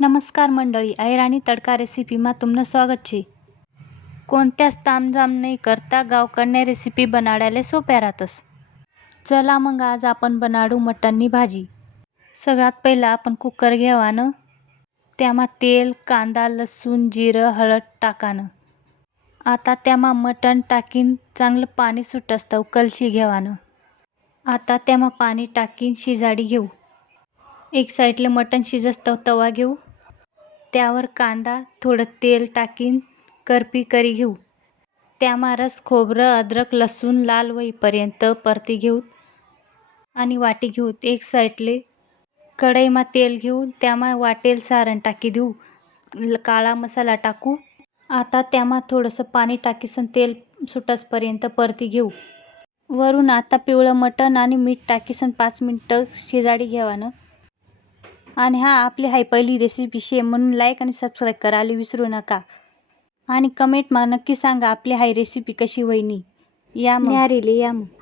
नमस्कार मंडळी, ऐराणी तडका रेसिपीમાં तुमनं स्वागत છે. कोणत्याच तामझाम नाही करता गावकडल्या रेसिपी बनाडाले सोप्या राहतस. चला मग आज आपण बनाडू मटननी भाजी. सगळ्यात पहिला आपण कुकर घेवानं, त्यामा तेल, कांदा, लसूण, जिरं, हळद टाकानं. आता त्यामा मटन टाकीन चांगलं पाणी सुटस्तव कलशी घेवानं. आता त्यामा पाणी टाकीन शिजाडी घेऊ. एक साईडले मटन शिजस्तव तवा घेऊ. त्यावर कांदा, थोडं तेल टाकीन करपी करी घेऊ. त्यामा रस, खोबरं, अद्रक, लसूण लाल होईपर्यंत परती घेऊ आणि वाटी घेऊ. एक साईडले कढईमा तेल घेऊ. त्यामा वाटेल सारण टाकी देऊ. काळा मसाला टाकू. आता त्यामा थोडंसं पाणी टाकीसन तेल सुटसपर्यंत परती घेऊ. वरून आता पिवळं मटण आणि मीठ टाकीसन 5 मिनिटं शिजाडी घेवानं. आणि हा आपली हाय पहिली रेसिपी शे म्हणून लाईक आणि सबस्क्राईब करायला विसरू नका. आणि कमेंटमा नक्की सांगा आपली हाय रेसिपी कशी होईनी. या मग न्यारीले या मग.